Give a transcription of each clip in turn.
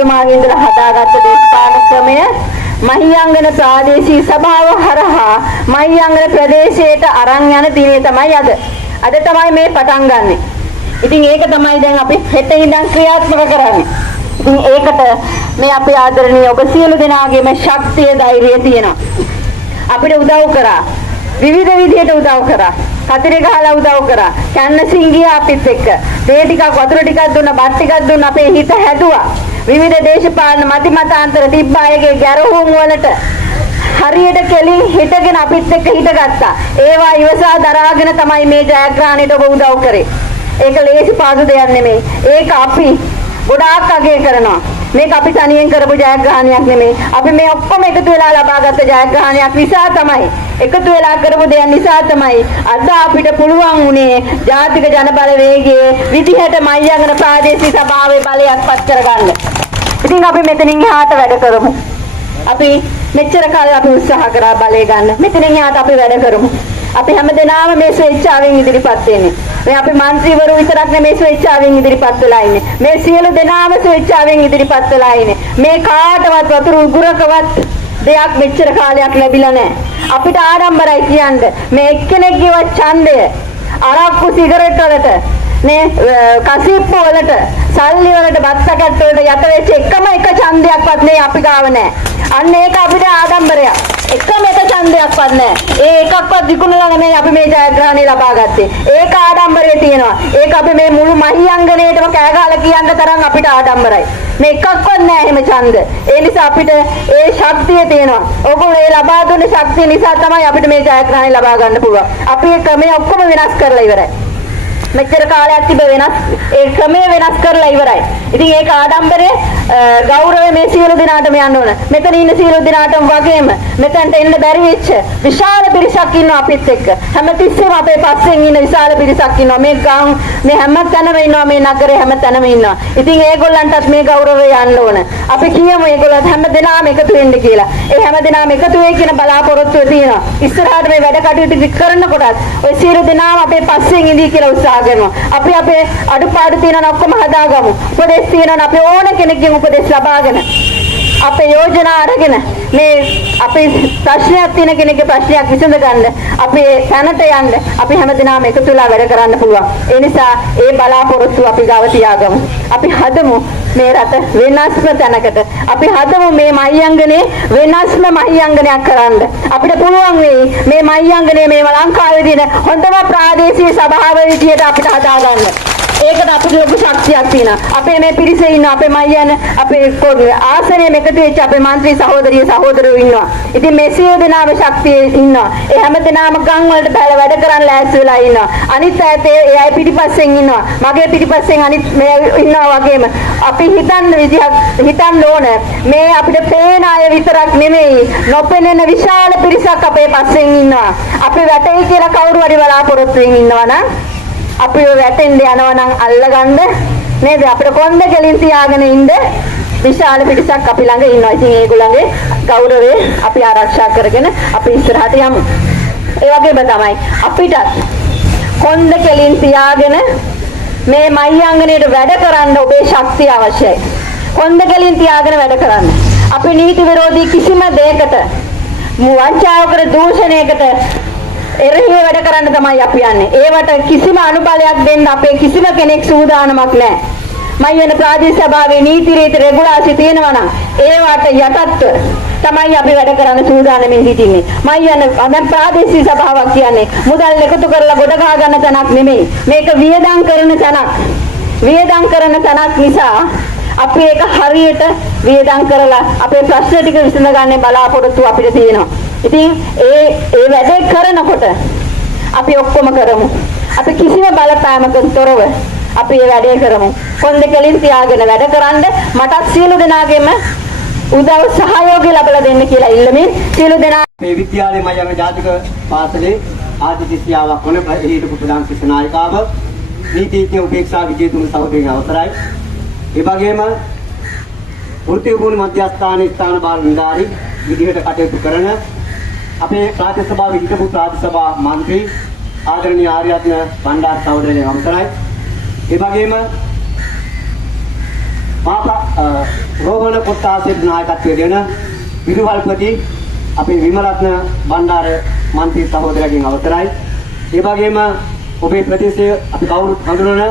මැතිතුමාගේ ඉඳලා හදාගත්ත දේශපාලන ක්‍රමය මහියංගන ප්‍රාදේශීය සභාව හරහා මහියංගන ප්‍රදේශයට අරන් යන දිනේ තමයි අද. අද තමයි මේ පටන් ගන්නෙ. ඉතින් ඒක තමයි දැන් අපි හෙට ඉඳන් ක්‍රියාත්මක කරන්නේ. ඉතින් ඒකට මේ අපේ ආදරණීය ඔබ සියලු දෙනාගේම ශක්තිය ධෛර්යය තියෙනවා. අපිට උදව් කරා. විවිධ විදිහට උදව් කරා. කතරේ ගහලා උදව් කරා. කැන්නසින් ගියා අපිත් එක්ක. තේ ටිකක් වතුර ටිකක් දුන්නා, බත් ටිකක් දුන්නා. අපේ හිත හැදුවා. විවිධ දේශපාලන මතිමතාන්තර තිබ්බ අයගේ ගැරහුම් වලට හරියට කෙලින් හිටගෙන අපිත් එක්ක හිටගත්තා. ඒවා ඉවසා දරාගෙන තමයි මේ ජයග්‍රහණයට ඔබ උදව් කරේ. ඒක ලේසි පාසු දෙයක් නෙමෙයි. ඒක අපි ගොඩාක් අගය කරනවා. මේක අපි තනියෙන් කරපු ජයග්‍රහණයක් නෙමෙයි. අපි මේ ඔක්කොම එකතු වෙලා ලබාගත්ත ජයග්‍රහණයක් නිසා තමයි. එකතු වෙලා කරපු දෙයක් නිසා තමයි අද අපිට පුළුවන් වුණේ ජාතික ජනබලවේගයේ විදිහට මහියංගන ප්‍රාදේශීය සභාවේ බලයක් පත් කරගන්න. ඉතින් අපි මෙතනින් එහාට වැඩ කරමු. අපි මෙච්චර කාලෙ අපි උත්සාහ කරා බලය ගන්න. මෙතනින් එහාට අපි වැඩ කරමු. අපි හැමදෙනාම මේ ස්වේච්ඡාවෙන් ඉදිරිපත් වෙන්නේ. මේ අපි മന്ത്രിවරු විතරක් නෙමේ ස්වේච්ඡාවෙන් ඉදිරිපත් වෙලා ඉන්නේ. මේ සියලු දෙනාම ස්වේච්ඡාවෙන් ඉදිරිපත් වෙලා ඉන්නේ. මේ කාටවත් වතුරු උගුරකවත් දෙයක් මෙච්චර කාලයක් ලැබිලා නැහැ. අපිට ආඩම්බරයි කියන්නේ මේ එක්කෙනෙක්ගේවත් ඡන්දය අරක්කු සිගරට් වලට නේ කසිප්පු වලට සල්ලි වලට බත් පැකට් වලට යට වෙච්ච එකම එක ඡන්දයක්වත් නේ අපි ගාව නැහැ. අන්න ඒක අපිට ආඩම්බරයක්. එකම එක ඡන්දයක්වත් නැහැ. ඒ එකක්වත් විකුණලා නෙමෙයි අපි මේ ජයග්‍රහණය ලබා ගත්තේ. ඒක ආඩම්බරය තියෙනවා. ඒක අපි මේ මුළු මහියංගනයේටම කෑ ගහලා කියන්න තරම් අපිට ආඩම්බරයි. මේ එකක්වත් නැහැ එහෙම ඡන්ද. ඒ නිසා අපිට ඒ ශක්තිය තියෙනවා. ඕගොල්ලෝ ඒ ලබා දුන්න ශක්තිය නිසා තමයි අපිට මේ ජයග්‍රහණය ලබා ගන්න පුළුවන්. අපි ඒ ක්‍රමය ඔක්කොම වෙනස් කරලා ඉවරයි. මෙච්චර කාලයක් තිබ්බ වෙනස් ඒ ක්‍රමය වෙනස් කරලා ඉවරයි. ඉතින් ඒක ආඩම්බරයේ ගෞරවය මේ සියලු දෙනාටම යන්න ඕන. මෙතන ඉන්න සියලු දෙනාටම වගේම මෙතනට එන්න බැරි වෙච්ච විශාල පිරිසක් ඉන්නවා අපිත් එක්ක. හැමතිස්සෙම අපේ පස්සෙන් ඉන්න විශාල පිරිසක් ඉන්නවා. මේ ගම් මේ හැම තැනම ඉන්නවා, මේ නගරේ හැම තැනම ඉන්නවා. ඉතින් ඒගොල්ලන්ටත් මේ ගෞරවය යන්න ඕන. අපි කියමු ඒගොල්ලන්ට හැම දෙනාම එකතු වෙන්න කියලා. ඒ හැම දෙනාම එකතු වෙයි කියන බලාපොරොත්තුව තියෙනවා. ඉස්සරහට මේ වැඩ කටයුතු කරනකොටත් ඔය සියලු දෙනාම අපේ පස්සෙන් ඉඳී කියලා උත්සාහ කරනවා. අපි අපේ අඩුපාඩු තියෙනවා ඔක්කොම හදාගමු. උපදෙස් තියෙනවා අපි ඕන කෙනෙක්ගෙන් උපදෙස් ලබාගෙන අපේ යෝජනා අරගෙන මේ අපේ ප්‍රශ්නයක් තියෙන කෙනෙක්ගේ ප්‍රශ්නයක් විසඳ ගන්න අපේ තැනට යන්න අපි හැමදෙනාම එකතු වෙලා වැඩ කරන්න පුළුවන්. ඒ නිසා ඒ බලාපොරොත්තු අපි ගාව තියාගමු. අපි හදමු මේ රට වෙනස්ම තැනකට. අපි හදමු මේ මහියංගනේ වෙනස්ම මහියංගනයක් කරන්න. අපිට පුළුවන් වෙයි මේ මහියංගනේ මේ ලංකාවේ තියෙන හොඳම ප්‍රාදේශීය සභාව විදියට අපිට හදාගන්න. ඒකට අපිට ලොකු ශක්තියක් තියෙනවා. අපේ මේ පිරිසේ ඉන්න අපේ මයියන් අපේ ආසනයේ එකතු වෙච්ච අපේ മന്ത്രി සහෝදරිය සහෝදරයෝ ඉන්නවා. ඉතින් මේ සියලු දෙනාම ශක්තියේ ඉන්නවා. ඒ හැම දෙනාම ගම් වලට බැල වැඩ කරන් ලෑස්ති වෙලා ඉන්නවා. අනිත් අයත් ඒ අය පිටිපස්සෙන් ඉන්නවා. මගේ පිටිපස්සෙන් අනිත් මේ ඉන්නවා වගේම අපි හිතන්න ඕන මේ අපිට පේන අය විතරක් නෙමෙයි නොපෙනෙන විශාල පිරිසක් අපේ පස්සෙන් ඉන්නවා. අපි වැටේ කියලා කවුරු හරි බලාපොරොත්තුෙන් ඉන්නවා නම් අපි වැටෙන්න යනවා නම් අල්ලගන්න නේද අපිට කොන්ද කෙලින් තියාගෙන ඉන්න විශාල පිටසක් අපි ළඟ ඉන්නවා. ඉතින් ඒගොල්ලන්ගේ ගෞරවය අපි ආරක්ෂා කරගෙන අපි ඉස්සරහට යමු. ඒ වගේම තමයි අපිට කොන්ද කෙලින් තියාගෙන මේ මහියංගනයේට වැඩ කරන්න ඔබේ ශක්තිය අවශ්‍යයි. කොන්ද කෙලින් තියාගෙන වැඩ කරන්න. අපි නීති විරෝධී කිසිම දෙයකට වංචාවකට දූෂණයකට එරෙහිව වැඩ කරන්න තමයි අපි යන්නේ. ඒවට කිසිම අනුබලයක් දෙන්න අපේ කිසිම කෙනෙක් සූදානමක් නැහැ. මහියංගන ප්‍රාදේශීය සභාවේ නීති රීති රෙගුලාසි තියෙනවා නම් ඒවට යටත්ව තමයි අපි වැඩ කරන්න සූදානමින් සිටින්නේ. මහියංගන ප්‍රාදේශීය සභාවක් කියන්නේ මුදල් එකතු කරලා ගොඩ ගහ ගන්න තැනක් නෙමෙයි. මේක වියදම් කරන තැනක්. වියදම් කරන තැනක් නිසා අපි ඒක හරියට වියදම් කරලා අපේ ප්‍රශ්න ටික විසඳ ගන්න බලාපොරොත්තු අපිට තියෙනවා. ඉතින් ඒ වැඩේ කරනකොට අපි ඔක්කොම කරමු. අපි කිසිම බලපෑමකින් තොරව අපි මේ වැඩේ කරමු. කොන්ද කෙලින් තියාගෙන වැඩ කරන්න මටත් සියලු දෙනාගේම උදව් සහයෝගය ලබා දෙන්න කියලා ඉල්ලමින් සියලු දෙනා මේ විද්‍යාලයේ මයංගන ජාතික පාසලේ ආදි ශිෂ්‍යාවක් වන හිටපු ප්‍රධාන ශිෂ්‍ය නායිකාව නීතිඥ උපේක්ෂා විජේතුංග සහෝදරියන් අවසරයි. ඒ වගේම වෘත්තීය භූමි මධ්‍යස්ථානයේ ස්ථාන බාල නිලධාරී විදිහට කටයුතු කරන අපේ ප්‍රාදේශ සභාවේ හිටපු ප්‍රාදේශ සභා මන්ත්‍රී ආදරණීය ආර්යරත්න බණ්ඩාර සහෝදරයන් අවසරයි. ඒ වගේම කොට්ටාසයේ නායකත්වය දෙන විදුහල්පති අපේ විමරත්න බණ්ඩාර මන්ත්‍රී සහෝදරයන්ගෙන් අවසරයි. ඒ වගේම ඔබේ ප්‍රදේශයේ අපි කවුරුත් හඳුනන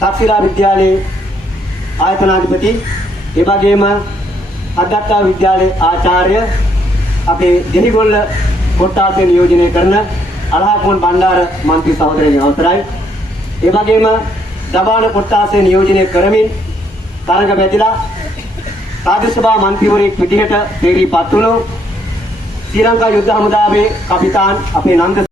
තක්ෂිලා විද්‍යාලයේ ආයතනාධිපති ඒ වගේම අධ්‍යාත්ම විද්‍යාලයේ ආචාර්ය අපේ දෙහිගොල්ල කොට්ටාසයේ නියෝජනය කරන අලහපොන් බණ්ඩාර මන්ත්‍රී සහෝදරයන්ගෙන් අවසරයි. ඒ වගේම දබාන කොට්ටාසයේ නියෝජනය කරමින් තරඟ බැඳිලා රාජ්‍ය සභා මන්ත්‍රීවරයෙක් විදිහට තේරීපත් වුණු ශ්‍රී ලංකා යුද්ධ හමුදාවේ කපිතාන් අපේ නන්ද